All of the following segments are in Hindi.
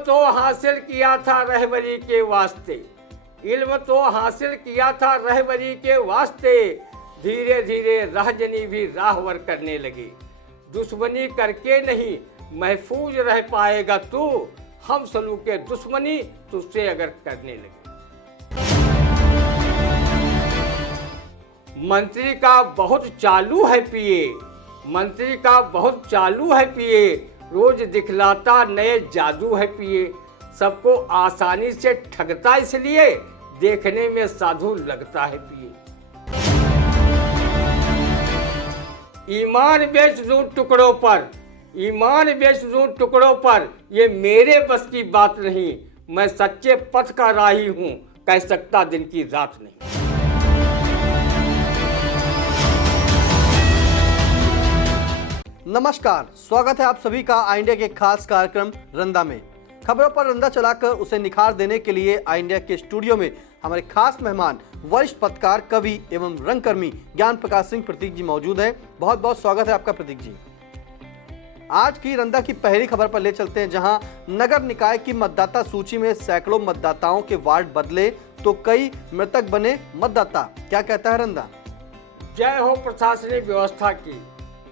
तो हासिल किया था रहबरी के वास्ते, इल्म तो हासिल किया था रहबरी के वास्ते। धीरे धीरे रहजनी भी राहवर करने लगे। दुश्मनी करके नहीं महफूज रह पाएगा तू, हम सलूके दुश्मनी तुझसे अगर करने लगे। मंत्री का बहुत चालू है पिए, मंत्री का बहुत चालू है पिए, रोज दिखलाता नए जादू है पिए। सबको आसानी से ठगता इसलिए, देखने में साधु लगता है पिए। ईमान बेच दूं टुकड़ों पर, ईमान बेच दूं टुकड़ों पर, ये मेरे बस की बात नहीं। मैं सच्चे पथ का राही हूं, कह सकता दिन की रात नहीं। नमस्कार, स्वागत है आप सभी का आई इंडिया के खास कार्यक्रम रंदा में। खबरों पर रंदा चलाकर उसे निखार देने के लिए आई इंडिया के स्टूडियो में हमारे खास मेहमान वरिष्ठ पत्रकार, कवि एवं रंगकर्मी ज्ञान प्रकाश सिंह प्रतीक जी मौजूद हैं। बहुत बहुत स्वागत है आपका प्रतीक जी। आज की रंदा की पहली खबर पर ले चलते हैं, जहां नगर निकाय की मतदाता सूची में सैकड़ों मतदाताओं के वार्ड बदले तो कई मृतक बने मतदाता। क्या कहता है रंदा? जय हो प्रशासनिक व्यवस्था की,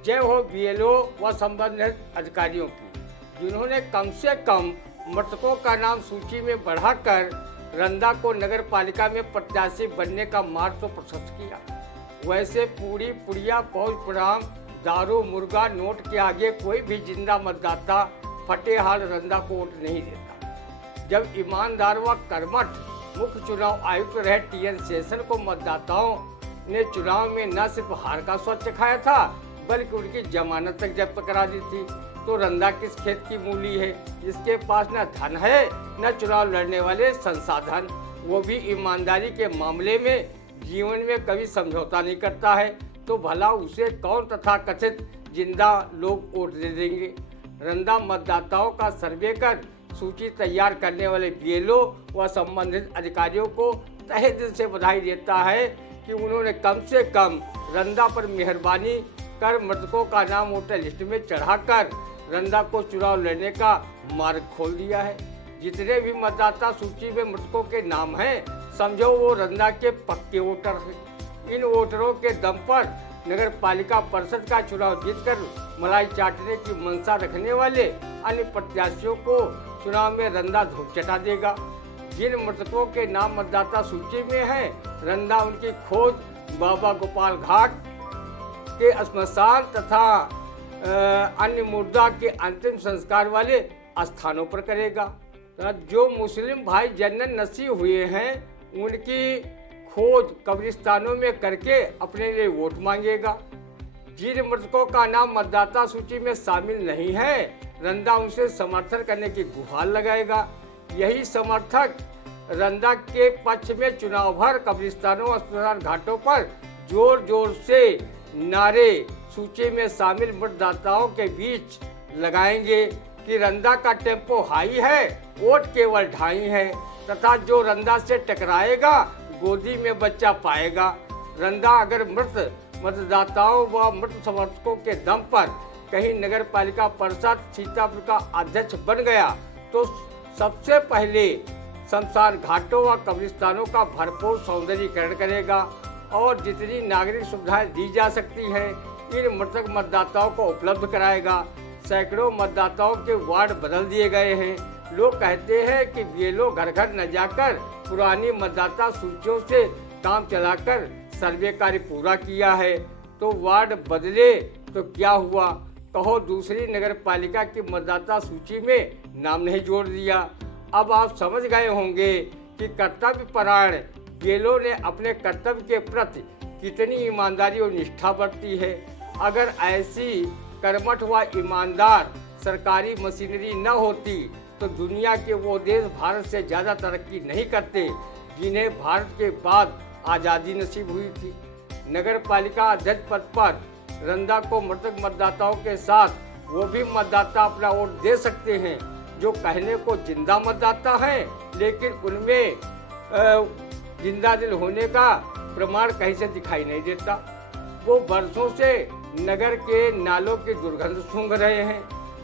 जय हो बीएलओ व संबंधित अधिकारियों की, जिन्होंने कम से कम मृतकों का नाम सूची में बढ़ाकर रंदा को नगर पालिका में प्रत्याशी बनने का मार्ग तो प्रशस्त किया। वैसे पूरी पुड़िया पहुँच पुराम दारू मुर्गा नोट के आगे कोई भी जिंदा मतदाता फटेहाल रंदा को वोट नहीं देता। जब ईमानदार व कर्मठ मुख्य चुनाव आयुक्त रहे टीएन शेषन को मतदाताओं ने चुनाव में न सिर्फ हार का स्वाद चखाया था, बल्कि उनकी जमानत तक जब्त करा दी थी, तो रंदा किस खेत की मूली है जिसके पास न धन है न चुनाव लड़ने वाले संसाधन। वो भी ईमानदारी के मामले में जीवन में कभी समझौता नहीं करता है, तो भला उसे कौन तथा कथित जिंदा लोग वोट दे देंगे। रंदा मतदाताओं का सर्वे कर सूची तैयार करने वाले बीएलओ व संबंधित अधिकारियों को तहे दिल से बधाई देता है कि उन्होंने कम से कम रंदा पर मेहरबानी कर मृतकों का नाम वोटर लिस्ट में चढ़ाकर रंदा को चुनाव लड़ने का मार्ग खोल दिया है। जितने भी मतदाता सूची में मृतकों के नाम हैं, समझो वो रंदा के पक्के वोटर हैं। इन वोटरों के दम पर नगर पालिका परिषद का चुनाव जीतकर मलाई चाटने की मंशा रखने वाले अन्य प्रत्याशियों को चुनाव में रंदा धूप चटा देगा। जिन मृतकों के नाम मतदाता सूची में हैं, रंदा उनकी खोज बाबा गोपाल घाट के श्मशान तथा अन्य मुर्दा के अंतिम संस्कार वाले स्थानों पर करेगा। जो मुस्लिम भाई जन्नत नसीब हुए हैं, उनकी खोज कब्रिस्तानों में करके अपने लिए वोट मांगेगा। जिन मृतकों का नाम मतदाता सूची में शामिल नहीं है, रंदा उनसे समर्थन करने की गुहार लगाएगा। यही समर्थक रंदा के पक्ष में चुनाव भर कब्रिस्तानों और श्मशान घाटों पर जोर जोर से नारे सूची में शामिल मतदाताओं के बीच लगाएंगे कि रंदा का टेम्पो हाई है, वोट केवल 2.5 है, तथा जो रंदा से टकराएगा गोदी में बच्चा पाएगा। रंदा अगर मृत मतदाताओं व मृत समर्थकों के दम पर कहीं नगर पालिका परिषद सीतापुर का अध्यक्ष बन गया, तो सबसे पहले शमशान घाटों व कब्रिस्तानों का भरपूर सौंदर्यीकरण करेगा और जितनी नागरिक सुविधाएं दी जा सकती हैं, इन मृतक मतदाताओं को उपलब्ध कराएगा। सैकड़ों मतदाताओं के वार्ड बदल दिए गए हैं। लोग कहते हैं कि बीएलओ घर घर न जाकर पुरानी मतदाता सूचियों से काम चलाकर सर्वे कार्य पूरा किया है, तो वार्ड बदले तो क्या हुआ, कहो दूसरी नगर पालिका की मतदाता सूची में नाम नहीं जोड़ दिया। अब आप समझ गए होंगे कि कर्तव्य परायण बीएलओ ने अपने कर्तव्य के प्रति कितनी ईमानदारी और निष्ठा बरती है। अगर ऐसी कर्मठ व ईमानदार सरकारी मशीनरी न होती, तो दुनिया के वो देश भारत से ज़्यादा तरक्की नहीं करते जिन्हें भारत के बाद आज़ादी नसीब हुई थी। नगर पालिका अध्यक्ष पद पर रंदा को मृतक मतदाताओं के साथ वो भी मतदाता अपना वोट दे सकते हैं जो कहने को जिंदा मतदाता हैं, लेकिन उनमें जिंदा दिल होने का प्रमाण कहीं से दिखाई नहीं देता। वो बरसों से नगर के नालों की दुर्गंध सूंघ रहे हैं।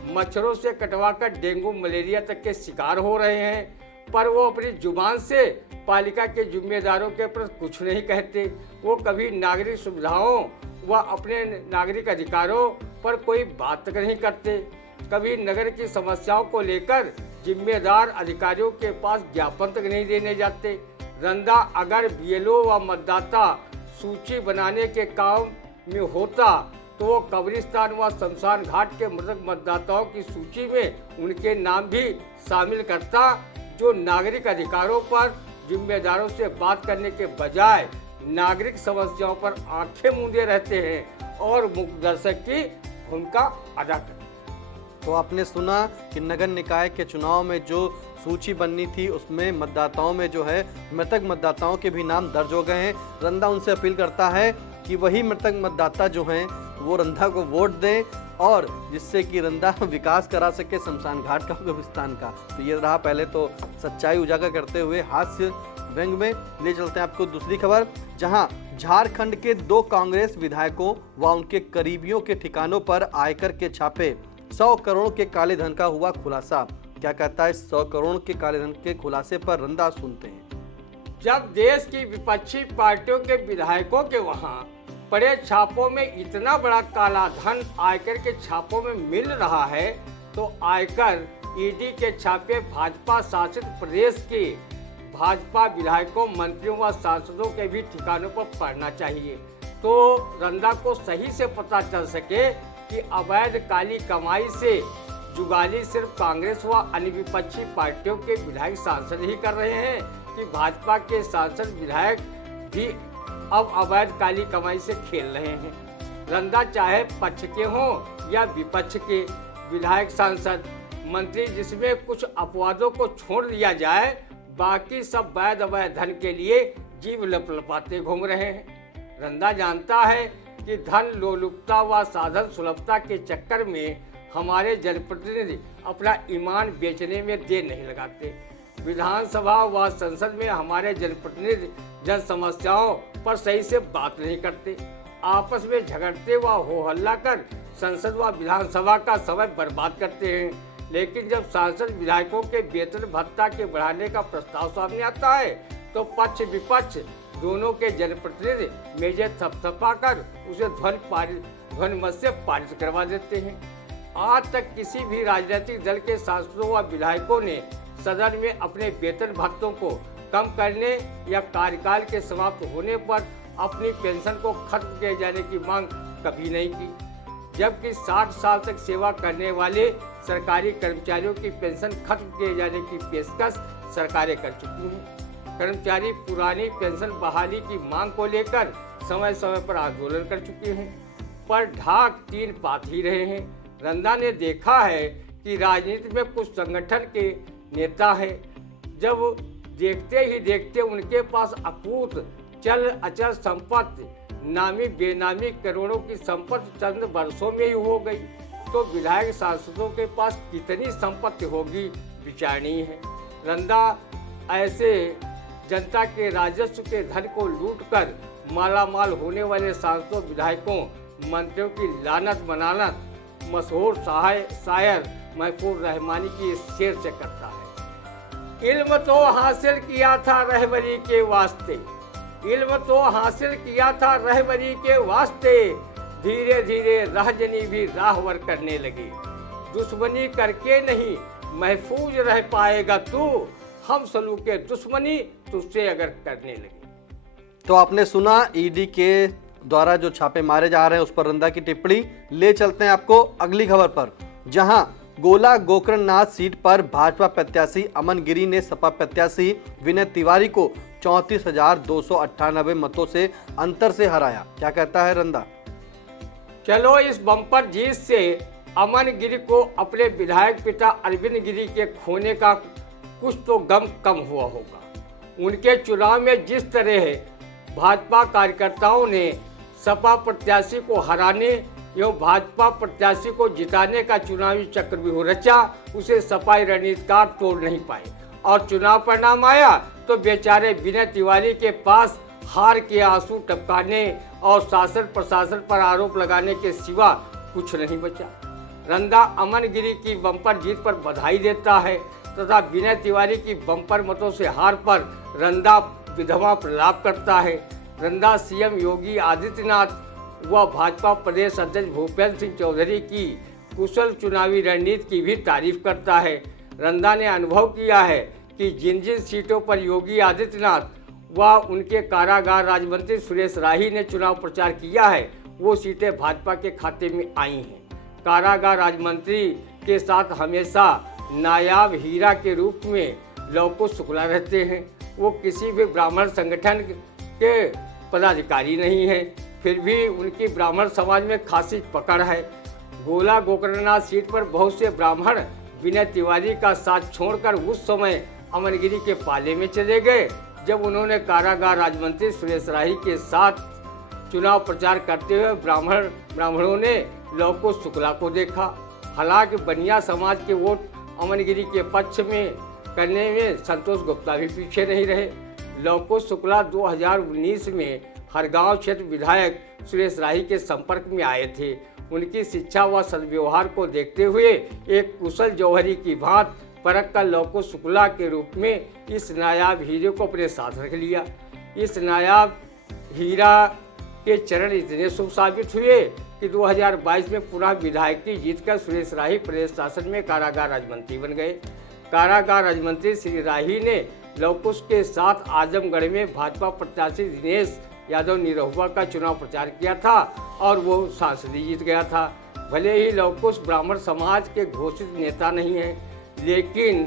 मच्छरों से कटवाकर डेंगू मलेरिया तक के शिकार हो रहे हैं, पर वो अपनी जुबान से पालिका के जिम्मेदारों के प्रति कुछ नहीं कहते। वो कभी नागरिक सुविधाओं व अपने नागरिक अधिकारों पर कोई बात तक नहीं करते। कभी नगर की समस्याओं को लेकर जिम्मेदार अधिकारियों के पास ज्ञापन तक नहीं देने जाते। रंदा अगर बीएलओ व मतदाता सूची बनाने के काम में होता तो वो कब्रिस्तान व शमशान घाट के मृतक मतदाताओं की सूची में उनके नाम भी शामिल करता, जो नागरिक अधिकारों पर जिम्मेदारों से बात करने के बजाय नागरिक समस्याओं पर आंखें मूंदे रहते हैं और मुखदर्शक की भूमिका अदा करते हैं। तो आपने सुना कि नगर निकाय के चुनाव में जो सूची बननी थी उसमें मतदाताओं में जो है मृतक मतदाताओं के भी नाम दर्ज हो गए हैं। रंदा उनसे अपील करता है कि वही मृतक मतदाता जो हैं वो रंदा को वोट दें और जिससे कि रंदा विकास करा सके शमशान घाट का, कब्रिस्तान का। तो ये रहा पहले तो सच्चाई उजागर करते हुए हास्य व्यंग में। ले चलते हैं आपको दूसरी खबर, जहां झारखंड के 2 कांग्रेस विधायकों व उनके करीबियों के ठिकानों पर आयकर के छापे। 100 करोड़ के काले धन का हुआ खुलासा। क्या कहता है 100 करोड़ के काले धन के खुलासे पर, रंदा सुनते हैं। जब देश की विपक्षी पार्टियों के विधायकों के वहां पड़े छापों में इतना बड़ा काला धन आयकर के छापों में मिल रहा है, तो आयकर ईडी के छापे भाजपा शासित प्रदेश के भाजपा विधायकों, मंत्रियों व सांसदों के भी ठिकानों पर पड़ना चाहिए, तो रंदा को सही से पता चल सके कि अवैध काली कमाई से जुगाली सिर्फ कांग्रेस व अन्य विपक्षी पार्टियों के विधायक सांसद ही कर रहे हैं कि भाजपा के सांसद विधायक भी अब अवैध काली कमाई से खेल रहे हैं। रंदा चाहे पक्ष के हों या विपक्ष के विधायक, सांसद, मंत्री, जिसमें कुछ अपवादों को छोड़ दिया जाए, बाकी सब वैध अवैध धन के लिए जीव लपलपाते घूम रहे हैं। रंदा जानता है कि धन लोलुपता व साधन सुलभता के चक्कर में हमारे जनप्रतिनिधि अपना ईमान बेचने में देर नहीं लगाते। विधानसभा व संसद में हमारे जनप्रतिनिधि जन समस्याओं पर सही से बात नहीं करते, आपस में झगड़ते व हो हल्ला कर संसद व विधानसभा का समय बर्बाद करते हैं। लेकिन जब सांसद विधायकों के वेतन भत्ता के बढ़ाने का प्रस्ताव सामने आता है तो पक्ष विपक्ष दोनों के जनप्रतिनिधि मेजे थपथपा कर उसे ध्वनिमत से पारित करवा देते हैं। आज तक किसी भी राजनीतिक दल के सांसदों व विधायकों ने सदन में अपने वेतन भत्तों को कम करने या कार्यकाल के समाप्त होने पर अपनी पेंशन को खत्म किए जाने की मांग कभी नहीं की, जबकि 60 साल तक सेवा करने वाले सरकारी कर्मचारियों की पेंशन खत्म किए जाने की पेशकश सरकारें कर चुकी हैं। कर्मचारी पुरानी पेंशन बहाली की मांग को लेकर समय समय पर आंदोलन कर चुके हैं, पर ढाक 3 पात ही रहे हैं। रंदा ने देखा है कि राजनीति में कुछ संगठन के नेता हैं, जब देखते ही देखते उनके पास अकूत चल अचल संपत्ति, नामी बेनामी करोड़ों की संपत्ति चंद वर्षों में ही हो गई, तो विधायक सांसदों के पास कितनी संपत्ति होगी विचारणीय है। रंदा ऐसे जनता के राजस्व के धन को लूटकर मालामाल होने वाले सांसदों, विधायकों, मंत्रियों की लानत मनानत मशहूर शायर महफूज रहमानी की शेर से करता है। इल्म तो हासिल किया था रहबरी के वास्ते, इल्म तो हासिल किया था रहबरी के वास्ते, धीरे धीरे रहजनी भी राहवर करने लगी, दुश्मनी करके नहीं महफूज रह पाएगा तू, हम सलूके दुश्मनी तुझसे अगर करने लगे। तो आपने सुना ईडी के द्वारा जो छापे मारे जा रहे हैं उस पर रंदा की टिप्पणी। ले चलते हैं आपको अगली खबर पर, जहां गोला गोकर्णनाथ सीट पर भाजपा प्रत्याशी अमन गिरी ने सपा प्रत्याशी विनय तिवारी को 34,298 मतों से अंतर से हराया। क्या कहता है रंदा? चलो इस बम्पर जीत से अमन गिरी को अपने विधायक पिता अरविंद गिरी के खोने का कुछ तो गम कम हुआ होगा। उनके चुनाव में जिस तरह भाजपा कार्यकर्ताओं ने सपा प्रत्याशी को हराने एवं भाजपा प्रत्याशी को जिताने का चुनावी चक्रव्यूह रचा, उसे सपाई रणनीतिकार तोड़ नहीं पाए और चुनाव परिणाम आया तो बेचारे विनय तिवारी के पास हार के आंसू टपकाने और शासन प्रशासन पर आरोप लगाने के सिवा कुछ नहीं बचा। रंदा अमन गिरी की बम्पर जीत पर बधाई देता है तथा विनय तिवारी की बम्पर मतों से हार पर रंदा विधवा प्रलाप करता है। रंदा सीएम योगी आदित्यनाथ व भाजपा प्रदेश अध्यक्ष भूपेंद्र सिंह चौधरी की कुशल चुनावी रणनीति की भी तारीफ करता है। रंदा ने अनुभव किया है कि जिन जिन सीटों पर योगी आदित्यनाथ व उनके कारागार राज्यमंत्री सुरेश राही ने चुनाव प्रचार किया है वो सीटें भाजपा के खाते में आई हैं। कारागार राज्यमंत्री के साथ हमेशा नायाब हीरा के रूप में लवकुश शुक्ला रहते हैं। वो किसी भी ब्राह्मण संगठन के पदाधिकारी नहीं है, फिर भी उनकी ब्राह्मण समाज में खासी पकड़ है। गोला गोकर्णनाथ सीट पर बहुत से ब्राह्मण विनय तिवारी का साथ छोड़कर उस समय अमनगिरी के पाले में चले गए जब उन्होंने कारागार राज्यमंत्री सुरेश राही के साथ चुनाव प्रचार करते हुए ब्राह्मणों ने लवकुश शुक्ला को देखा। हालांकि बनिया समाज के वोट अमनगिरी के पक्ष में करने में संतोष गुप्ता भी पीछे नहीं रहे। लवकुश शुक्ला 2019 में हरगांव क्षेत्र विधायक सुरेश राही के संपर्क में आए थे। उनकी शिक्षा व सद्व्यवहार को देखते हुए एक कुशल जौहरी की भांत परख कर लवकुश शुक्ला के रूप में इस नायाब हीरे को अपने साथ रख लिया। इस नायाब हीरा के चरण इतने शुभ साबित हुए कि 2022 में पुनः विधायकी जीतकर सुरेश राही प्रदेश शासन में कारागार राज्यमंत्री बन गए। कारागार राज्यमंत्री श्री राही ने लवकुश के साथ आजमगढ़ में भाजपा प्रत्याशी दिनेश यादव निरहुआ का चुनाव प्रचार किया था और वो सांसद जीत गया था। भले ही लवकुश ब्राह्मण समाज के घोषित नेता नहीं हैं, लेकिन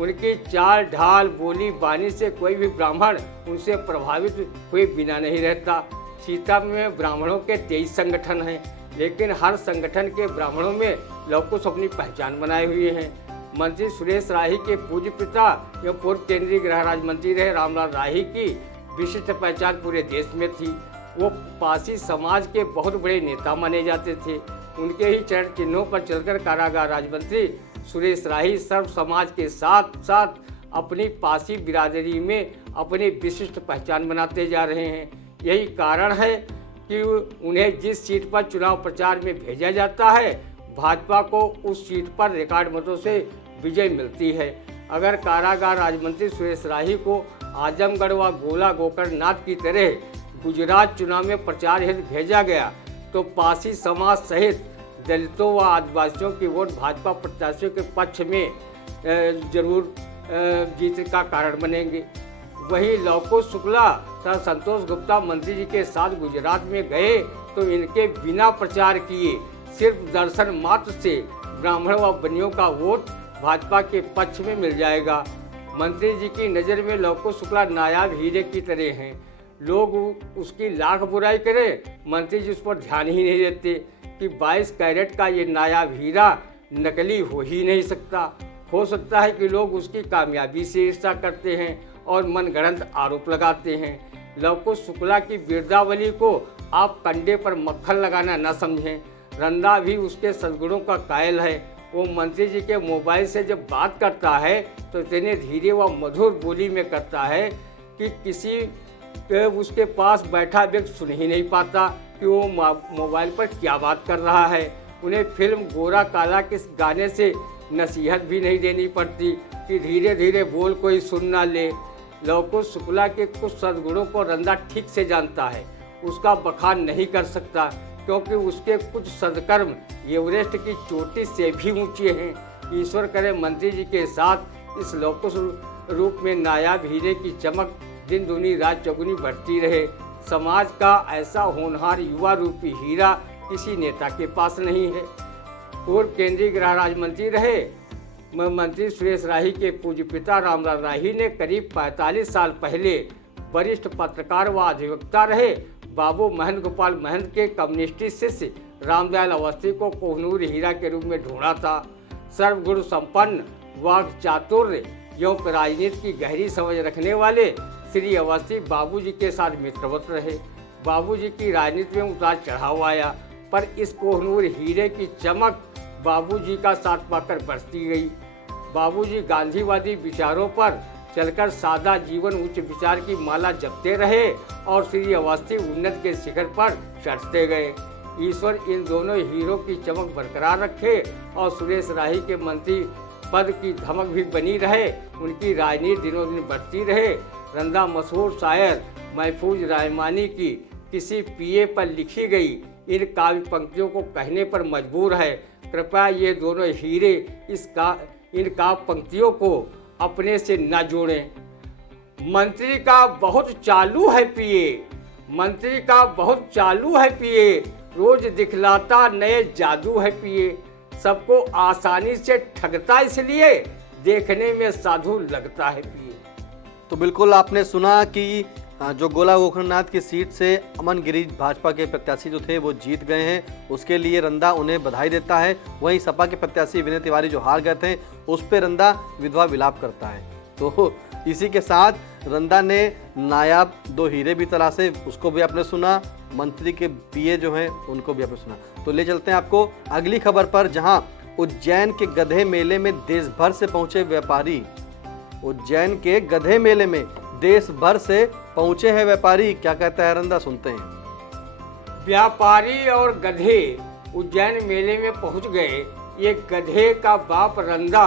उनकी चाल ढाल बोली बानी से कोई भी ब्राह्मण उनसे प्रभावित हुए बिना नहीं रहता। सीता में ब्राह्मणों के 23 संगठन हैं, लेकिन हर संगठन के ब्राह्मणों में लवकुश अपनी पहचान बनाए हुए हैं। मंत्री सुरेश राही के पूज्य पिता एवं पूर्व केंद्रीय गृह राज्य मंत्री रहे रामलाल राही की विशिष्ट पहचान पूरे देश में थी। वो पासी समाज के बहुत बड़े नेता माने जाते थे। उनके ही चरण चिन्हों पर चलकर कारागार राज्य मंत्री सुरेश राही सर्व समाज के साथ साथ अपनी पासी बिरादरी में अपनी विशिष्ट पहचान बनाते जा रहे हैं। यही कारण है कि उन्हें जिस सीट पर चुनाव प्रचार में भेजा जाता है भाजपा को उस सीट पर रिकॉर्ड मतों से विजय मिलती है। अगर कारागार राज्यमंत्री सुरेश राही को आजमगढ़ व गोला गोकर्णनाथ की तरह गुजरात चुनाव में प्रचार हेतु भेजा गया तो पासी समाज सहित दलितों व आदिवासियों की वोट भाजपा प्रत्याशियों के पक्ष में जरूर जीत का कारण बनेंगे। वहीं लवकुश शुक्ला तथा संतोष गुप्ता मंत्री जी के साथ गुजरात में गए तो इनके बिना प्रचार किए सिर्फ दर्शन मात्र से ब्राह्मण व बनियों का वोट भाजपा के पक्ष में मिल जाएगा। मंत्री जी की नज़र में लवकुश शुक्ला नायाब हीरे की तरह हैं। लोग उसकी लाख बुराई करें, मंत्री जी उस पर ध्यान ही नहीं देते कि 22 कैरेट का ये नायाब हीरा नकली हो ही नहीं सकता। हो सकता है कि लोग उसकी कामयाबी से ईर्ष्या करते हैं और मनगढ़ंत आरोप लगाते हैं। लवकुश शुक्ला की बिरदावली को आप कंडे पर मक्खन लगाना न समझें। रंदा भी उसके सद्गुणों का कायल है। वो मंत्री जी के मोबाइल से जब बात करता है तो इतने धीरे व मधुर बोली में करता है कि किसी उसके पास बैठा व्यक्ति सुन ही नहीं पाता कि वो मोबाइल पर क्या बात कर रहा है। उन्हें फिल्म गोरा काला के गाने से नसीहत भी नहीं देनी पड़ती कि धीरे धीरे बोल कोई सुन ना ले। लवकुश शुक्ला के कुछ सद्गुणों को रंदा ठीक से जानता है, उसका बखान नहीं कर सकता क्योंकि उसके कुछ सदकर्म एवरेस्ट की चोटी से भी ऊंचे हैं। ईश्वर करे मंत्री जी के साथ इस लवकुश रूप में नायाब हीरे की चमक दिन दुनी रात चौगुनी बढ़ती रहे। समाज का ऐसा होनहार युवा रूपी हीरा किसी नेता के पास नहीं है। पूर्व केंद्रीय गृह राज्य मंत्री रहे मंत्री सुरेश राही के पूज्य पिता रामलाल राही ने करीब 45 साल पहले वरिष्ठ पत्रकार व अधिवक्ता रहे बाबू महेंद्र गोपाल महंत के कम्युनिस्टी शिष्य रामदयाल अवस्थी को कोहनूर हीरा के रूप में ढूंढा था। सर्वगुण संपन्न वाक चातुर्य एवं राजनीति की गहरी समझ रखने वाले श्री अवस्थी बाबूजी के साथ मित्रवत रहे। बाबूजी की राजनीति में उतार चढ़ाव आया, पर इस कोहनूर हीरे की चमक बाबूजी का साथ पाकर बरसती गई। बाबूजी गांधीवादी विचारों पर चलकर सादा जीवन उच्च विचार की माला जपते रहे और श्री अवस्थी उन्नत के शिखर पर चढ़ते गए। ईश्वर इन दोनों हीरो की चमक बरकरार रखे और सुरेश राही के मंत्री पद की धमक भी बनी रहे, उनकी राजनीति दिनों दिन बढ़ती रहे। रंदा मशहूर शायर महफूज रहमानी की किसी पीए पर लिखी गई इन काव्य पंक्तियों को कहने पर मजबूर है। कृपया ये दोनों हीरे इन काव्य पंक्तियों को अपने से न जोड़ें। मंत्री का बहुत चालू है पीए, मंत्री का बहुत चालू है पीए, रोज दिखलाता नए जादू है पीए, सबको आसानी से ठगता इसलिए देखने में साधु लगता है पीए। तो बिल्कुल आपने सुना कि जो गोला गोरखनाथ की सीट से अमन गिरी भाजपा के प्रत्याशी जो थे वो जीत गए हैं, उसके लिए रंदा उन्हें बधाई देता है। वहीं सपा के प्रत्याशी विनय तिवारी जो हार गए थे उस पर रंदा विधवा विलाप करता है। तो इसी के साथ रंदा ने नायाब 2 हीरे भी तलाशे, उसको भी आपने सुना, मंत्री के पीए जो हैं उनको भी आपने सुना। तो ले चलते हैं आपको अगली खबर पर, जहां उज्जैन के गधे मेले में देश भर से पहुंचे व्यापारी। उज्जैन के गधे मेले में देश भर से पहुंचे हैं व्यापारी, क्या कहता है रंदा, सुनते हैं। व्यापारी और गधे उज्जैन मेले में पहुंच गए। ये गधे का बाप रंदा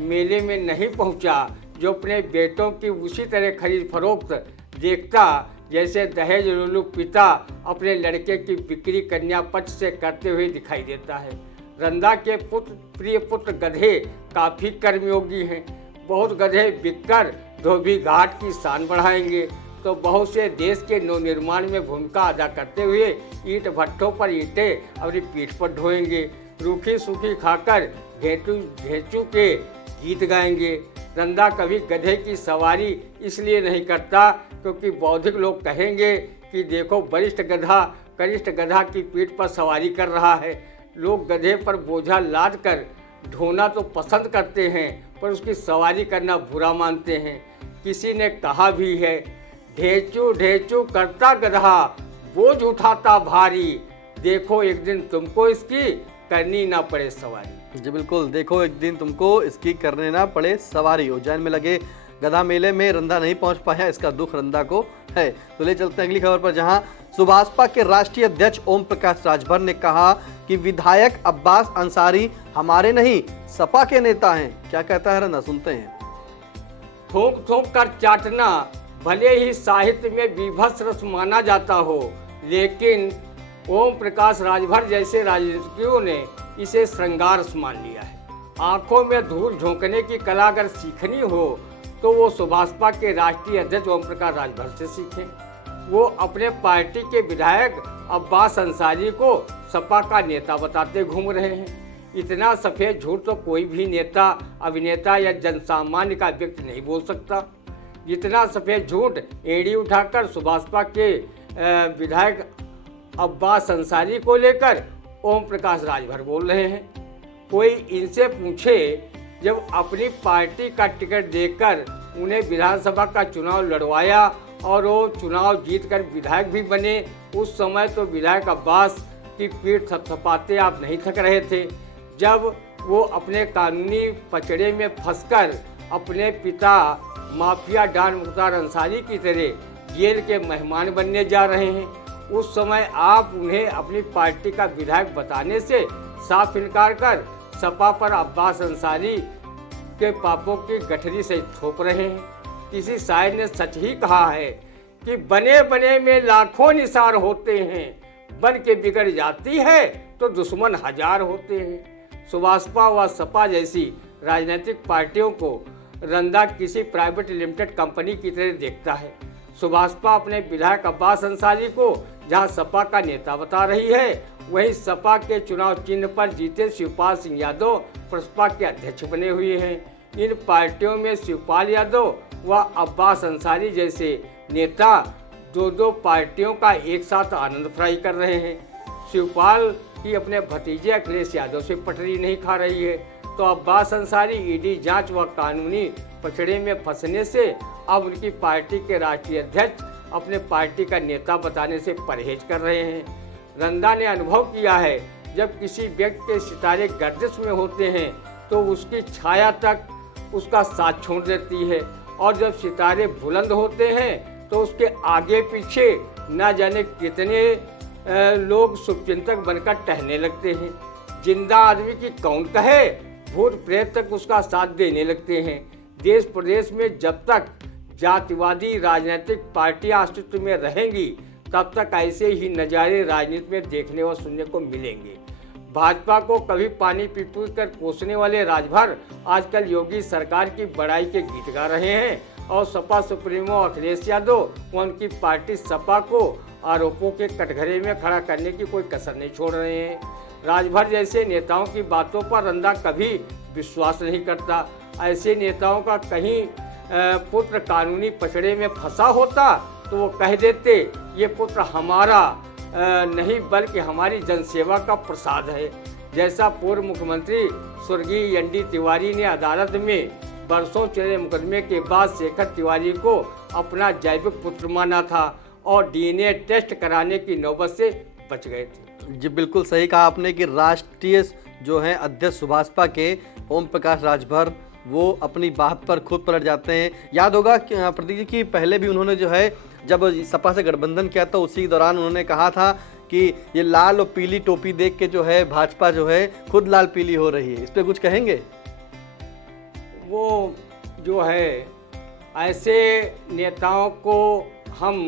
मेले में नहीं पहुंचा, जो अपने बेटों की उसी तरह खरीद फरोख्त देखता जैसे दहेज लुलू पिता अपने लड़के की बिक्री कन्या पक्ष से करते हुए दिखाई देता है। रंदा के प्रिय पुत्र गधे काफ़ी कर्मयोगी हैं। बहुत गधे बिककर धोबी घाट की शान बढ़ाएंगे तो बहुत से देश के नवनिर्माण में भूमिका अदा करते हुए ईंट भट्ठों पर ईंटें अपनी पीठ पर ढोएंगे। रूखी सूखी खाकर घेचू के गीत गाएंगे। रंदा कभी गधे की सवारी इसलिए नहीं करता क्योंकि बौद्धिक लोग कहेंगे कि देखो कनिष्ठ गधा की पीठ पर सवारी कर रहा है। लोग गधे पर बोझा लाद कर ढोना तो पसंद करते हैं पर उसकी सवारी करना बुरा मानते हैं। किसी ने कहा भी है, ढेचू ढेचू करता गधा बोझ उठाता भारी, देखो एक दिन तुमको इसकी करनी ना पड़े सवारी। जी बिल्कुल, देखो एक दिन तुमको इसकी करने ना पड़े सवारी। उज्जैन में लगे गधा मेले में रंदा नहीं पहुंच पाया, इसका दुख रंदा को है। तो ले चलते हैं अगली खबर पर, जहां सुभाषपा के राष्ट्रीय अध्यक्ष ओम प्रकाश राजभर ने कहा कि विधायक अब्बास अंसारी हमारे नहीं सपा के नेता हैं। क्या कहता है रंदा, सुनते हैं। थोक थोक कर चाटना भले ही साहित्य में बीभत्स रस माना जाता हो, लेकिन ओम प्रकाश राजभर जैसे राजनीतिज्ञों ने इसे श्रृंगार मान लिया है। आंखों में धूल झोंकने की कला अगर सीखनी हो तो वो सुभाषपा के राष्ट्रीय अध्यक्ष ओम प्रकाश राजभर से सीखें। वो अपने पार्टी के विधायक अब्बास अंसारी को सपा का नेता बताते घूम रहे हैं। इतना सफ़ेद झूठ तो कोई भी नेता, अभिनेता या जनसामान्य का व्यक्ति नहीं बोल सकता। जितना सफ़ेद झूठ एड़ी उठाकर सुभाषपा के विधायक अब्बास अंसारी को लेकर ओम प्रकाश राजभर बोल रहे हैं। कोई इनसे पूछे, जब अपनी पार्टी का टिकट देकर उन्हें विधानसभा का चुनाव लड़वाया और वो चुनाव जीतकर विधायक भी बने, उस समय तो विधायक अब्बास की पीठ थपथपाते आप नहीं थक रहे थे। जब वो अपने कानूनी पचड़े में फंसकर अपने पिता माफिया डॉन मुख्तार अंसारी की तरह जेल के मेहमान बनने जा रहे हैं, उस समय आप उन्हें अपनी पार्टी का विधायक बताने से साफ इनकार कर सपा पर अब्बास अंसारी के पापों की गठरी से थोप रहे हैं। किसी शायर ने सच ही कहा है कि बने बने में लाखों निसार होते हैं, बन के बिगड़ जाती है तो दुश्मन हजार होते हैं। सुभाषपा व सपा जैसी राजनीतिक पार्टियों को रंदा किसी प्राइवेट लिमिटेड कंपनी की तरह देखता है। सुभाषपा अपने विधायक अब्बास अंसारी को जहां सपा का नेता बता रही है, वहीं सपा के चुनाव चिन्ह पर जीते शिवपाल सिंह यादव प्रसपा के अध्यक्ष बने हुए हैं। इन पार्टियों में शिवपाल यादव व अब्बास अंसारी जैसे नेता दो पार्टियों का एक साथ आनंद फ्राई कर रहे हैं। शिवपाल की अपने भतीजे अखिलेश यादव से पटरी नहीं खा रही है, तो अब्बास अंसारी ईडी जांच व कानूनी पचड़े में फंसने से अब उनकी पार्टी के राष्ट्रीय अध्यक्ष अपने पार्टी का नेता बताने से परहेज कर रहे हैं। रंदा ने अनुभव किया है, जब किसी व्यक्ति के सितारे गर्दिश में होते हैं तो उसकी छाया तक उसका साथ छोड़ देती है, और जब सितारे बुलंद होते हैं तो उसके आगे पीछे न जाने कितने लोग शुभचिंतक बनकर टहलने लगते हैं। जिंदा आदमी की कौन कहे, भूत प्रेत तक उसका साथ देने लगते हैं। देश प्रदेश में जब तक जातिवादी राजनीतिक पार्टियां अस्तित्व में रहेंगी तब तक ऐसे ही नज़ारे राजनीति में देखने और सुनने को मिलेंगे। भाजपा को कभी पानी पी कर कोसने वाले राजभर आजकल योगी सरकार की बड़ाई के गीत गा रहे हैं और सपा सुप्रीमो अखिलेश यादव व उनकी पार्टी सपा को आरोपों के कटघरे में खड़ा करने की कोई कसर नहीं छोड़ रहे हैं। राजभर जैसे नेताओं की बातों पर रंदा कभी विश्वास नहीं करता। ऐसे नेताओं का कहीं पुत्र कानूनी पचड़े में फंसा होता तो वो कह देते ये पुत्र हमारा नहीं बल्कि हमारी जनसेवा का प्रसाद है। जैसा पूर्व मुख्यमंत्री स्वर्गीय एन.डी. तिवारी ने अदालत में बरसों चले मुकदमे के बाद शेखर तिवारी को अपना जैविक पुत्र माना था और डीएनए टेस्ट कराने की नौबत से बच गए थे। जी बिल्कुल सही कहा आपने कि राष्ट्रीय जो है अध्यक्ष सुभाषपा के ओम प्रकाश राजभर वो अपनी बात पर खुद पलट जाते हैं। याद होगा प्रतीक जी कि पहले भी उन्होंने जो है जब सपा से गठबंधन किया था उसी दौरान उन्होंने कहा था कि ये लाल और पीली टोपी देख के जो है भाजपा जो है खुद लाल पीली हो रही है। इस पर कुछ कहेंगे? वो जो है ऐसे नेताओं को हम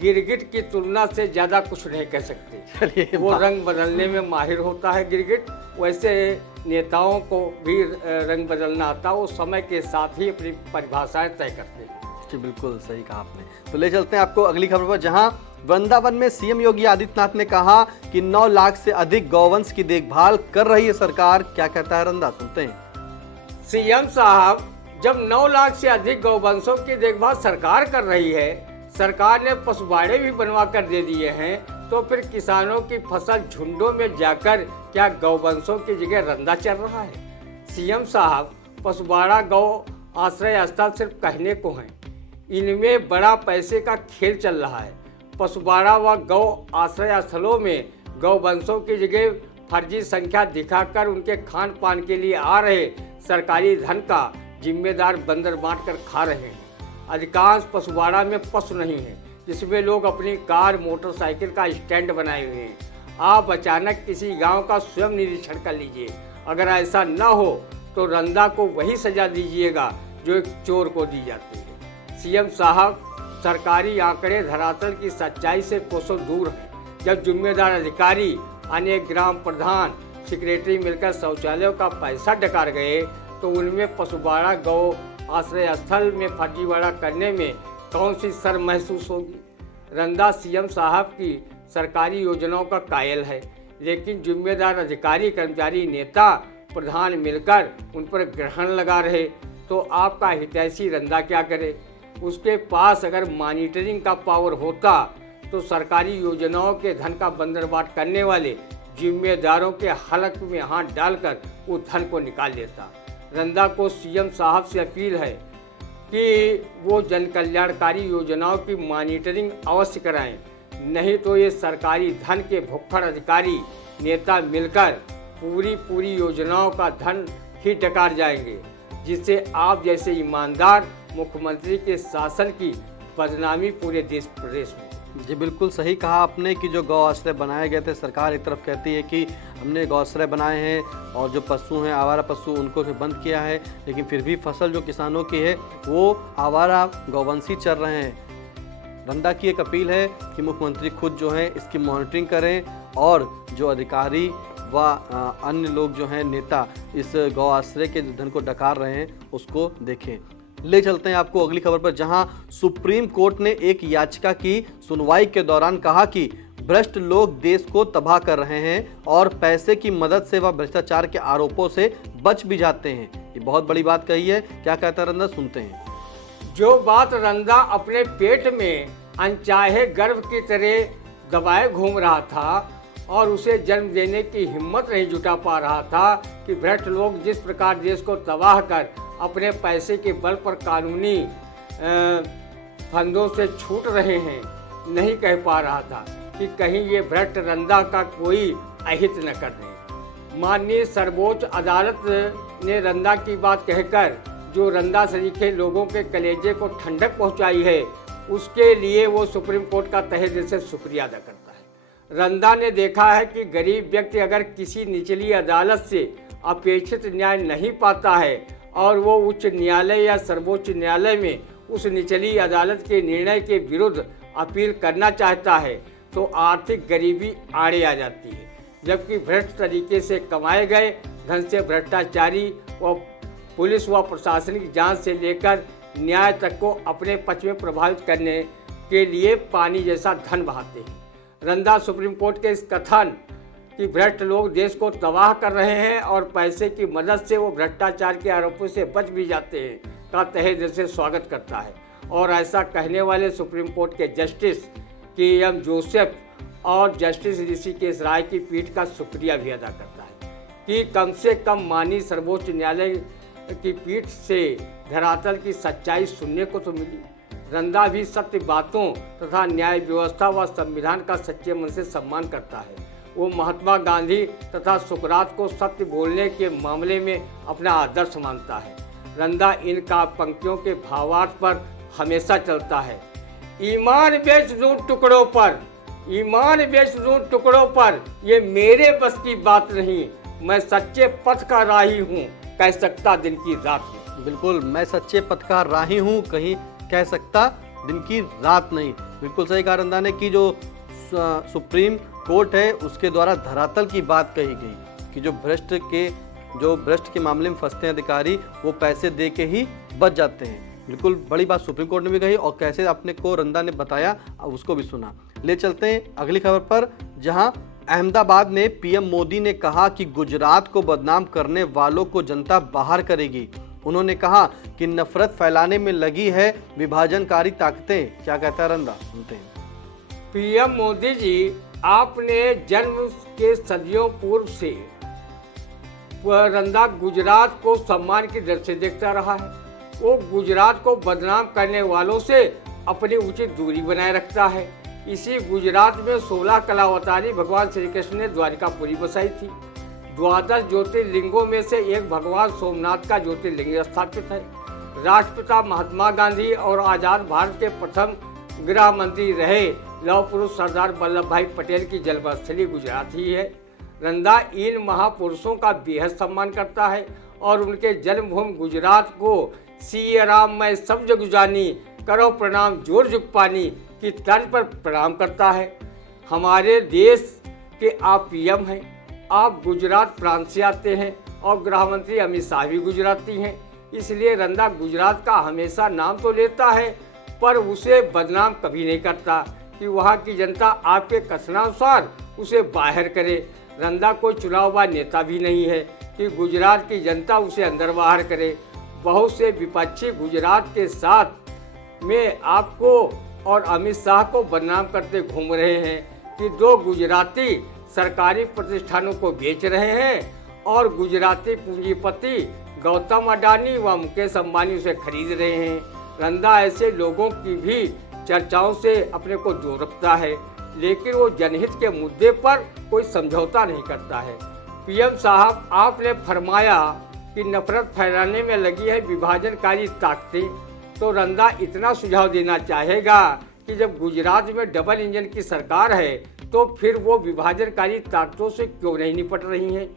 गिरगिट की तुलना से ज़्यादा कुछ नहीं कह सकते। वो रंग बदलने में माहिर होता है गिरगिट, वैसे नेताओं को भी रंग बदलना आता है। वो समय के साथ ही अपनी परिभाषाएं तय करते हैं। जी बिल्कुल सही कहा आपने। तो ले चलते हैं आपको अगली खबर पर, जहां वृंदावन में सीएम योगी आदित्यनाथ ने कहा कि 9 लाख से अधिक गौवंश की देखभाल कर रही है सरकार। क्या कहता है रंदा, सुनते हैं। सीएम साहब, जब 9 लाख से अधिक गौवंशों की देखभाल सरकार कर रही है, सरकार ने पशुबाड़े भी बनवा कर दे दिए हैं, तो फिर किसानों की फसल झुंडों में जाकर क्या गौवंशों की जगह रंदा चल रहा है? सीएम साहब, पशुबाड़ा गौ आश्रय स्थल सिर्फ कहने को हैं, इनमें बड़ा पैसे का खेल चल रहा है। पशुबाड़ा व गौ आश्रय स्थलों में गौवंशों की जगह फर्जी संख्या दिखाकर उनके खान पान के लिए आ रहे सरकारी धन का जिम्मेदार बंदर बांट कर खा रहे हैं। अधिकांश पशुबाड़ा में पशु नहीं है, जिसमें लोग अपनी कार मोटरसाइकिल का स्टैंड बनाए हुए हैं। आप अचानक किसी गांव का स्वयं निरीक्षण कर लीजिए। अगर ऐसा न हो तो रंदा को वही सजा दीजिएगा जो एक चोर को दी जाती है। सीएम साहब, सरकारी आंकड़े धरातल की सच्चाई से कोसों दूर हैं। जब जिम्मेदार अधिकारी, अनेक ग्राम प्रधान, सेक्रेटरी मिलकर शौचालयों का पैसा डकार गए तो उनमें पशुबाड़ा गौ आश्रय स्थल में फर्जीवाड़ा करने में कौन सी शर्म महसूस होगी? रंदा सीएम साहब की सरकारी योजनाओं का कायल है, लेकिन जिम्मेदार अधिकारी, कर्मचारी, नेता, प्रधान मिलकर उन पर ग्रहण लगा रहे तो आपका हितैषी रंदा क्या करे? उसके पास अगर मॉनिटरिंग का पावर होता तो सरकारी योजनाओं के धन का बंदरबाट करने वाले जिम्मेदारों के हलक में हाथ डालकर वो धन को निकाल लेता। रंदा को सीएम साहब से अपील है कि वो जन कल्याणकारी योजनाओं की मॉनिटरिंग अवश्य कराएं, नहीं तो ये सरकारी धन के भुक्खड़ अधिकारी नेता मिलकर पूरी योजनाओं का धन ही डकार जाएंगे, जिससे आप जैसे ईमानदार मुख्यमंत्री के शासन की बदनामी पूरे देश प्रदेश में। जी बिल्कुल सही कहा आपने कि जो गौ आश्रय बनाए गए थे, सरकार एक तरफ कहती है कि हमने गौ आश्रय बनाए हैं और जो पशु हैं, आवारा पशु, उनको बंद किया है, लेकिन फिर भी फसल जो किसानों की है वो आवारा गौवंशी चल रहे हैं। रंदा की एक अपील है कि मुख्यमंत्री खुद जो है इसकी मॉनिटरिंग करें और जो अधिकारी व अन्य लोग जो हैं, नेता, इस गौ आश्रय के धन को डकार रहे हैं उसको देखें। ले चलते हैं आपको अगली खबर पर, जहां सुप्रीम कोर्ट ने एक याचिका की सुनवाई के दौरान कहा कि भ्रष्ट लोग देश को तबाह कर रहे हैं और पैसे की मदद से वह भ्रष्टाचार के आरोपों से बच भी जाते हैं। ये बहुत बड़ी बात कही है। क्या कहता है रंदा, सुनते हैं। जो बात रंदा अपने पेट में अनचाहे गर्भ की तरह दबाए घूम रहा था और उसे जन्म देने की हिम्मत नहीं जुटा पा रहा था कि भ्रष्ट लोग जिस प्रकार देश को तबाह कर अपने पैसे के बल पर कानूनी फंदों से छूट रहे हैं, नहीं कह पा रहा था कि कहीं ये भ्रष्ट रंदा का कोई अहित न कर दें। माननीय सर्वोच्च अदालत ने रंदा की बात कहकर जो रंदा सरीखे लोगों के कलेजे को ठंडक पहुंचाई है, उसके लिए वो सुप्रीम कोर्ट का तहे दिल से शुक्रिया अदा करता है। रंदा ने देखा है कि गरीब व्यक्ति अगर किसी निचली अदालत से अपेक्षित न्याय नहीं पाता है और वो उच्च न्यायालय या सर्वोच्च न्यायालय में उस निचली अदालत के निर्णय के विरुद्ध अपील करना चाहता है तो आर्थिक गरीबी आड़े आ जाती है। जबकि भ्रष्ट तरीके से कमाए गए धन से भ्रष्टाचारी व पुलिस व प्रशासनिक जांच से लेकर न्याय तक को अपने पक्ष में प्रभावित करने के लिए पानी जैसा धन बहाते हैं। रंदा सुप्रीम कोर्ट के इस कथन कि भ्रष्ट लोग देश को तबाह कर रहे हैं और पैसे की मदद से वो भ्रष्टाचार के आरोपों से बच भी जाते हैं का तहे दिल से स्वागत करता है और ऐसा कहने वाले सुप्रीम कोर्ट के जस्टिस के.एम. जोसेफ और जस्टिस ऋषिकेश राय की पीठ का शुक्रिया भी अदा करता है कि कम से कम माननीय सर्वोच्च न्यायालय की पीठ से धरातल की सच्चाई सुनने को तो मिली। रंदा भी सत्य बातों तथा न्याय व्यवस्था व संविधान का सच्चे मन से सम्मान करता है। वो महात्मा गांधी तथा सुकरात को सत्य बोलने के मामले में अपना आदर्श मानता है। रंदा इन पंक्तियों के भावार्थ पर हमेशा चलता है। ईमान बेच दूं टुकड़ों पर, ईमान बेच दूं टुकड़ों पर, ये मेरे बस की बात नहीं, मैं सच्चे पथ का राही हूँ, कह सकता दिन की रात हूँ। बिल्कुल, मैं सच्चे पथ का राही हूँ, कहीं कह सकता दिन की रात नहीं। बिल्कुल सही कहा रंदा ने कि जो सुप्रीम कोर्ट है उसके द्वारा धरातल की बात कही गई कि जो भ्रष्ट के मामले में फंसते हैं अधिकारी वो पैसे दे के ही बच जाते हैं। बिल्कुल बड़ी बात सुप्रीम कोर्ट ने भी कही और कैसे अपने को रंदा ने बताया उसको भी सुना। ले चलते हैं अगली खबर पर, जहां अहमदाबाद में पीएम मोदी ने कहा कि गुजरात को बदनाम करने वालों को जनता बाहर करेगी। उन्होंने कहा कि नफरत फैलाने में लगी है विभाजनकारी ताकतें। क्या कहता है रंदा, सुनते हैं। पीएम मोदी जी, आपने जन्म के सदियों पूर्व से रंदा गुजरात को सम्मान की दृष्टि से देखता रहा है। वो गुजरात को बदनाम करने वालों से अपनी उचित दूरी बनाए रखता है। इसी गुजरात में 16 कलावतारी भगवान श्री कृष्ण ने द्वारिकापुरी बसाई थी। 12 ज्योतिर्लिंगों में से एक भगवान सोमनाथ का ज्योतिर्लिंग स्थापित है। राष्ट्रपिता महात्मा गांधी और आज़ाद भारत के प्रथम गृह मंत्री रहे लौह पुरुष सरदार वल्लभ भाई पटेल की जन्मस्थली गुजरात ही है। रंदा इन महापुरुषों का बेहद सम्मान करता है और उनके जन्मभूमि गुजरात को सिया राम मैं सब जग जानी, करो प्रणाम जोर जुग पानी की तर्ज पर प्रणाम करता है। हमारे देश के आप पीएम हैं, आप गुजरात प्रांत से आते हैं और गृह मंत्री अमित शाह भी गुजराती हैं, इसलिए रंदा गुजरात का हमेशा नाम तो लेता है पर उसे बदनाम कभी नहीं करता कि वहाँ की जनता आपके कथनानुसार उसे बाहर करे। रंदा कोई चुनाववा नेता भी नहीं है कि गुजरात की जनता उसे अंदर बाहर करे। बहुत से विपक्षी गुजरात के साथ में आपको और अमित शाह को बदनाम करते घूम रहे हैं कि दो गुजराती सरकारी प्रतिष्ठानों को बेच रहे हैं और गुजराती पूंजीपति गौतम अडानी व मुकेश अंबानी उसे खरीद रहे हैं। रंदा ऐसे लोगों की भी चर्चाओं से अपने को दूर रखता है, लेकिन वो जनहित के मुद्दे पर कोई समझौता नहीं करता है। पीएम साहब, आपने फरमाया कि नफरत फैलाने में लगी है विभाजनकारी ताकतें, तो रंदा इतना सुझाव देना चाहेगा कि जब गुजरात में डबल इंजन की सरकार है तो फिर वो विभाजनकारी ताकतों से क्यों नहीं निपट रही हैं।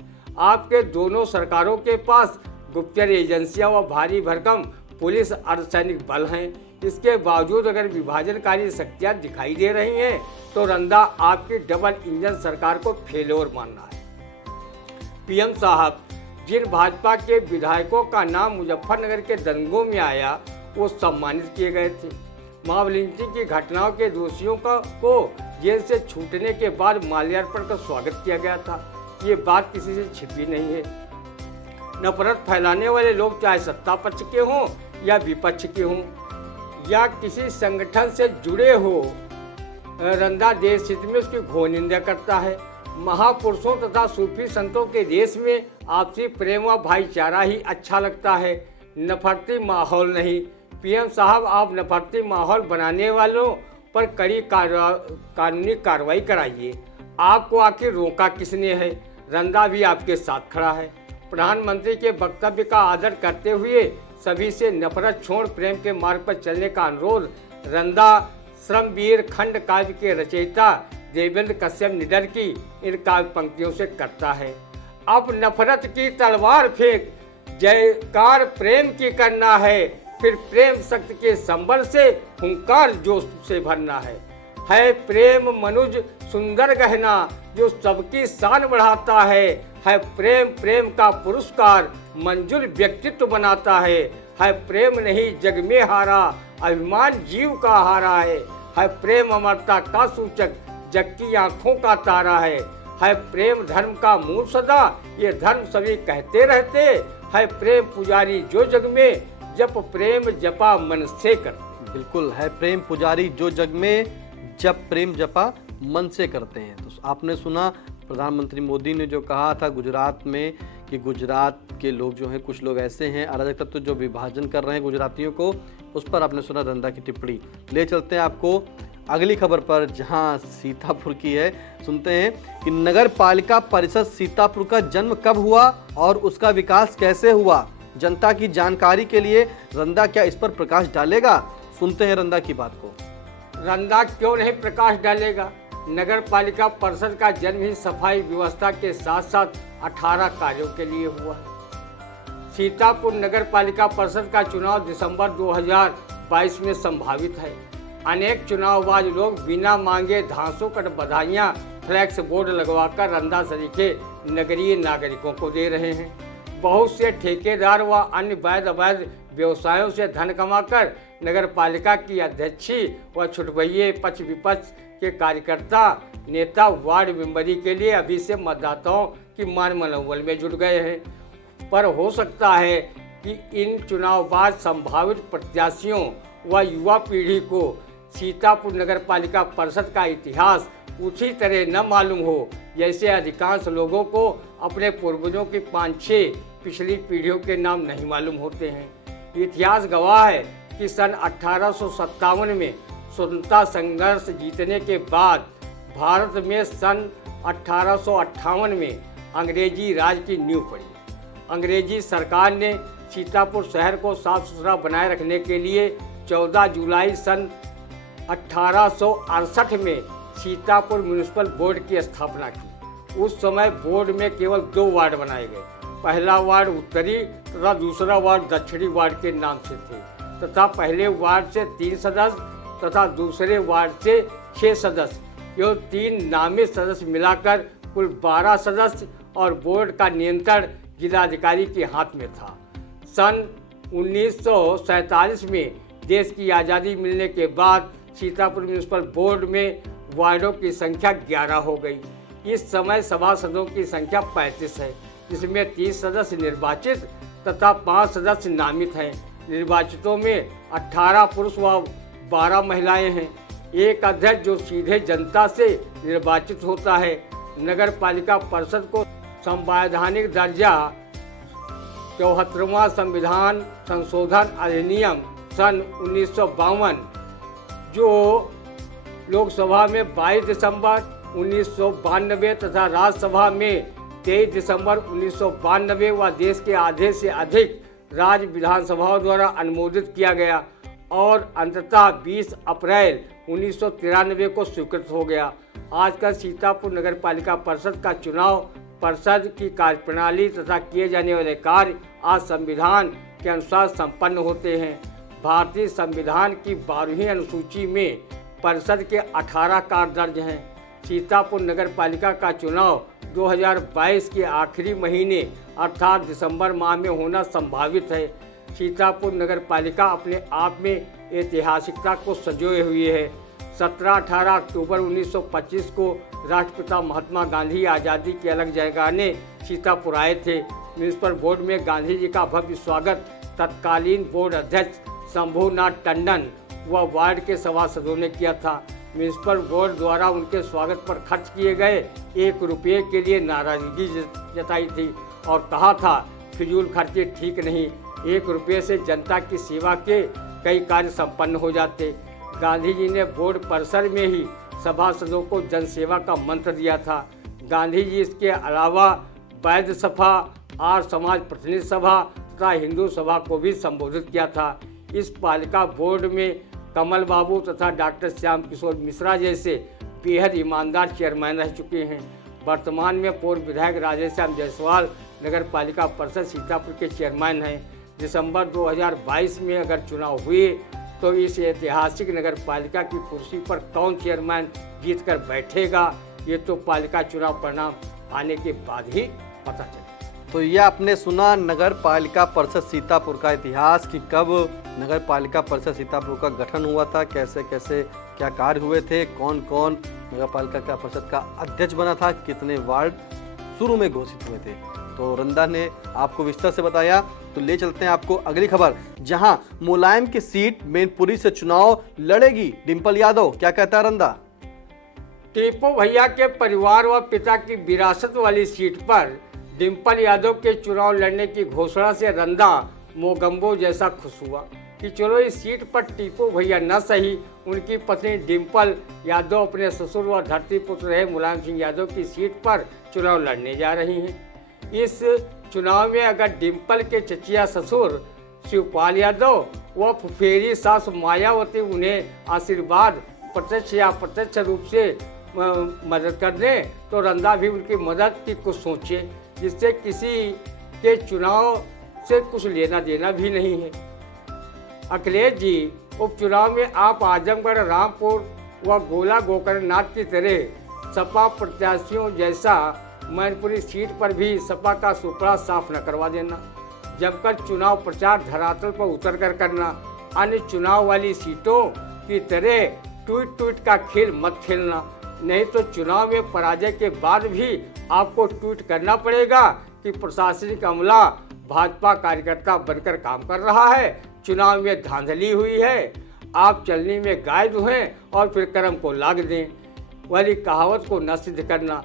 आपके दोनों सरकारों के पास गुप्तचर एजेंसियां व भारी भरकम पुलिस अर्धसैनिक बल हैं। इसके बावजूद अगर विभाजनकारी शक्तियां दिखाई दे रही हैं तो रंदा आपकी डबल इंजन सरकार को फेल्योर मानना है। पीएम साहब, जिन भाजपा के विधायकों का नाम मुजफ्फरनगर के दंगों में आया वो सम्मानित किए गए थे। मॉब लिंचिंग की घटनाओं के दोषियों को जेल से छूटने के बाद माल्यार्पण का स्वागत किया गया था। ये बात किसी से छिपी नहीं है। नफरत फैलाने वाले लोग चाहे सत्ता पक्ष के हों या विपक्ष के हों या किसी संगठन से जुड़े हो, रंदा देश हित में उसकी घोर निंदा करता है। महापुरुषों तथा सूफी संतों के देश में आपसी प्रेम व भाईचारा ही अच्छा लगता है, नफरती माहौल नहीं। पीएम साहब, आप नफरती माहौल बनाने वालों पर कड़ी कानूनी कार्रवाई कराइए। आपको आखिर रोका किसने है? रंदा भी आपके साथ खड़ा है। प्रधानमंत्री के वक्तव्य का आदर करते हुए सभी से नफरत छोड़ प्रेम के मार्ग पर चलने का अनुरोध रंदा श्रमवीर खंड काव्य के रचयिता देवेंद्र कश्यप निडर की इन काव्य पंक्तियों से करता है। अब नफरत की तलवार फेंक, जयकार प्रेम की करना है, फिर प्रेम शक्ति के संबल से हुंकार जोश से भरना है प्रेम मनुज सुंदर गहना जो सबकी शान बढ़ाता है प्रेम प्रेम का पुरस्कार मंजुल व्यक्तित्व बनाता है प्रेम नहीं जग में हारा, अभिमान जीव का हारा है प्रेम अमरता का सूचक, जग की आंखों का तारा है प्रेम धर्म का मूल सदा, ये धर्म सभी कहते रहते, है प्रेम पुजारी जो जग में, जप प्रेम जपा मन से करते। बिल्कुल, है प्रेम पुजारी जो जग में, जब प्रेम जपा मन से करते हैं। तो आपने सुना प्रधानमंत्री मोदी ने जो कहा था गुजरात में कि गुजरात के लोग जो हैं, कुछ लोग ऐसे हैं अराजक तत्व जो विभाजन कर रहे हैं गुजरातियों को, उस पर आपने सुना रंदा की टिप्पणी। ले चलते हैं आपको अगली खबर पर, जहां सीतापुर की है। सुनते हैं कि नगर पालिका परिषद सीतापुर का जन्म कब हुआ और उसका विकास कैसे हुआ। जनता की जानकारी के लिए रंदा क्या इस पर प्रकाश डालेगा? सुनते हैं रंदा की बात को। रंदा क्यों नहीं प्रकाश डालेगा? नगर पालिका परिषद का जन्म ही सफाई व्यवस्था के साथ साथ 18 कार्यों के लिए हुआ। सीतापुर नगर पालिका परिषद का चुनाव दिसंबर 2022 में संभावित है। अनेक चुनावबाज लोग बिना मांगे धांसों कर बधाइयां फ्लैक्स बोर्ड लगवाकर रंदा सरीखे नगरीय नागरिकों को दे रहे हैं। बहुत से ठेकेदार व अन्य वैध अवैध व्यवसायों से धन कमाकर नगर पालिका की अध्यक्षी व छुटभइये पक्ष विपक्ष के कार्यकर्ता नेता वार्ड मेंबरी के लिए अभी से मतदाताओं की मान मनोबल में जुट गए हैं। पर हो सकता है कि इन चुनावबाज संभावित प्रत्याशियों व युवा पीढ़ी को सीतापुर नगर पालिका परिषद का इतिहास उसी तरह न मालूम हो जैसे अधिकांश लोगों को अपने पूर्वजों की 5-6 पिछली पीढ़ियों के नाम नहीं मालूम होते हैं। इतिहास गवाह है कि सन 1857 में स्वतंत्रता संघर्ष जीतने के बाद भारत में सन 1858 में अंग्रेजी राज की नींव पड़ी। अंग्रेजी सरकार ने सीतापुर शहर को साफ सुथरा बनाए रखने के लिए 14 जुलाई सन 1868 में सीतापुर म्यूनिसिपल बोर्ड की स्थापना की। उस समय बोर्ड में केवल 2 वार्ड बनाए गए। पहला वार्ड उत्तरी तथा दूसरा वार्ड दक्षिणी वार्ड के नाम से थे तथा पहले वार्ड से 3 सदस्य तथा दूसरे वार्ड से 6 सदस्य, यो 3 नामित सदस्य मिलाकर कुल 12 सदस्य और बोर्ड का नियंत्रण जिलाधिकारी के हाथ में था। सन 1947 में देश की आज़ादी मिलने के बाद सीतापुर म्यूनिसिपल बोर्ड में वार्डों की संख्या 11 हो गई। इस समय सभासदों की संख्या 35 है, जिसमें 30 सदस्य निर्वाचित तथा 5 सदस्य नामित हैं। निर्वाचितों में 18 पुरुष व 12 महिलाएं हैं। एक अध्यक्ष जो सीधे जनता से निर्वाचित होता है। नगर पालिका परिषद को संवैधानिक दर्जा 74वां संविधान संशोधन अधिनियम सन 1952 जो लोकसभा में 22 दिसंबर 1992 तथा राज्यसभा में 23 दिसंबर 1992 व देश के आधे से अधिक राज्य विधानसभाओं द्वारा अनुमोदित किया गया और अंततः 20 अप्रैल 1993 को स्वीकृत हो गया। आजकल सीतापुर नगर पालिका परिषद का चुनाव परिषद की कार्यप्रणाली तथा किए जाने वाले कार्य आज संविधान के अनुसार संपन्न होते हैं। भारतीय संविधान की 12वीं अनुसूची में परिषद के 18 कार्य दर्ज हैं। सीतापुर नगर पालिका का चुनाव 2022 के आखिरी महीने अर्थात दिसंबर माह में होना संभावित है। सीतापुर नगर पालिका अपने आप में ऐतिहासिकता को संजोए हुए है। 17-18 अक्टूबर 1925 को राष्ट्रपिता महात्मा गांधी आज़ादी की अलग जयगाने सीतापुर आए थे। म्यूनिसिपल बोर्ड में गांधी जी का भव्य स्वागत तत्कालीन बोर्ड अध्यक्ष शंभूनाथ टंडन व वार्ड के सभासदों ने किया था। म्यूनिसिपल बोर्ड द्वारा उनके स्वागत पर खर्च किए गए 1 रुपये के लिए नाराजगी जताई थी और कहा था फिजूल खर्चे ठीक नहीं, 1 रुपये से जनता की सेवा के कई कार्य संपन्न हो जाते। गांधी जी ने बोर्ड परिसर में ही सभासदों को जनसेवा का मंत्र दिया था। गांधी जी इसके अलावा वैद्य सभा, आर्य समाज प्रतिनिधि सभा तथा हिंदू सभा को भी संबोधित किया था। इस पालिका बोर्ड में कमल बाबू तथा डॉक्टर श्याम किशोर मिश्रा जैसे बेहद ईमानदार चेयरमैन रह चुके हैं। वर्तमान में पूर्व विधायक राधेश्याम जायसवाल नगर पालिका परिषद सीतापुर के चेयरमैन हैं। दिसंबर 2022 में अगर चुनाव हुए तो इस ऐतिहासिक नगर पालिका की कुर्सी पर कौन चेयरमैन जीत कर बैठेगा, ये तो पालिका चुनाव परिणाम आने के बाद ही पता चले। तो यह आपने सुना नगर पालिका परिषद सीतापुर का इतिहास कि कब नगर पालिका परिषद सीतापुर का गठन हुआ था, कैसे कैसे क्या कार्य हुए थे, कौन कौन नगर पालिका परिषद का अध्यक्ष बना था, कितने वार्ड शुरू में घोषित हुए थे। तो रंदा ने आपको विस्तार से बताया। तो ले चलते हैं आपको अगली खबर, जहां मुलायम की सीट मैनपुरी से चुनाव लड़ेगी डिंपल यादव। क्या कहता है रंदा? टीपू भैया के परिवार व पिता की विरासत वाली सीट पर डिंपल यादव के चुनाव लड़ने की घोषणा से रंदा मोगंबो जैसा खुश हुआ कि चलो इस सीट पर टीपू भैया न सही, उनकी पत्नी डिंपल यादव अपने ससुर व धरती पुत्र रहे मुलायम सिंह यादव की सीट पर चुनाव लड़ने जा रही हैं। इस चुनाव में अगर डिंपल के चचिया ससुर शिवपाल यादव व फुफेरी सास मायावती उन्हें आशीर्वाद प्रत्यक्ष या अप्रत्यक्ष रूप से मदद कर दें तो रंदा भी उनकी मदद की कुछ सोचे, जिससे किसी के चुनाव से कुछ लेना देना भी नहीं है। अखिलेश जी उपचुनाव में आप आजमगढ़, रामपुर व गोला गोकर्णनाथ की तरह सपा प्रत्याशियों जैसा मैनपुरी सीट पर भी सपा का सुपड़ा साफ न करवा देना। जमकर चुनाव प्रचार धरातल पर उतर कर करना। अन्य चुनाव वाली सीटों की तरह ट्वीट ट्वीट का खेल मत खेलना, नहीं तो चुनाव में पराजय के बाद भी आपको ट्वीट करना पड़ेगा कि प्रशासनिक अमला भाजपा कार्यकर्ता बनकर काम कर रहा है, चुनाव में धांधली हुई है, आप चलने में गाय दुहें और फिर कर्म को लाग दें वाली कहावत को न सिद्ध करना।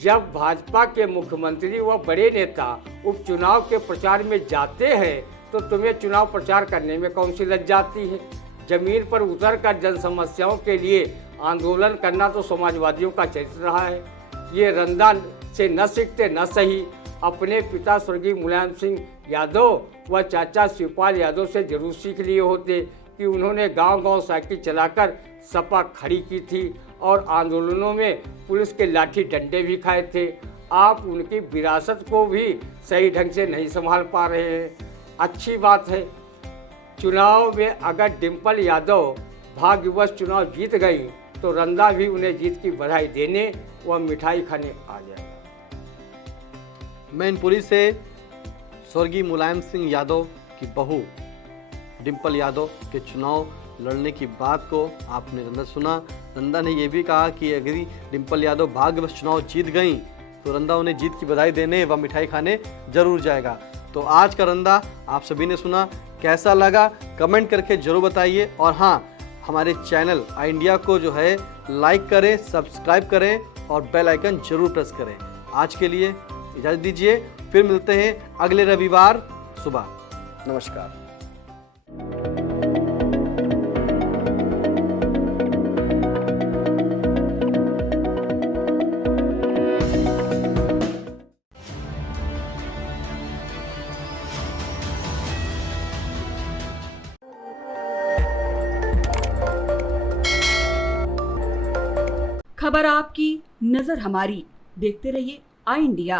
जब भाजपा के मुख्यमंत्री व बड़े नेता उपचुनाव के प्रचार में जाते हैं तो तुम्हें चुनाव प्रचार करने में कौन सी लज्जा आती है? जमीन पर उतरकर जन समस्याओं के लिए आंदोलन करना तो समाजवादियों का चरित्र रहा है। ये रंदा से न सीखते न सही, अपने पिता स्वर्गीय मुलायम सिंह यादव व चाचा शिवपाल यादव से जरूर सीख लिए होते कि उन्होंने गांव-गांव साइकिल चलाकर सपा खड़ी की थी और आंदोलनों में पुलिस के लाठी डंडे भी खाए थे। आप उनकी विरासत को भी सही ढंग से नहीं संभाल पा रहे हैं। अच्छी बात है, चुनाव में अगर डिंपल यादव भाग्यवश चुनाव जीत गई तो रंदा भी उन्हें जीत की बधाई देने व मिठाई खाने आ जाएगा। मैनपुरी से स्वर्गीय मुलायम सिंह यादव की बहू डिंपल यादव के चुनाव लड़ने की बात को आपने रंदा सुना। रंदा ने यह भी कहा कि अगर डिंपल यादव भाग्यवश चुनाव जीत गई तो रंदा उन्हें जीत की बधाई देने व मिठाई खाने जरूर जाएगा। तो आज का रंदा आप सभी ने सुना, कैसा लगा कमेंट करके जरूर बताइए। और हाँ, हमारे चैनल आई इंडिया को जो है लाइक करें, सब्सक्राइब करें और बेल आइकन जरूर प्रेस करें। आज के लिए इजाज़त दीजिए, फिर मिलते हैं अगले रविवार सुबह। नमस्कार। खबर आपकी, नजर हमारी। देखते रहिए आई इंडिया।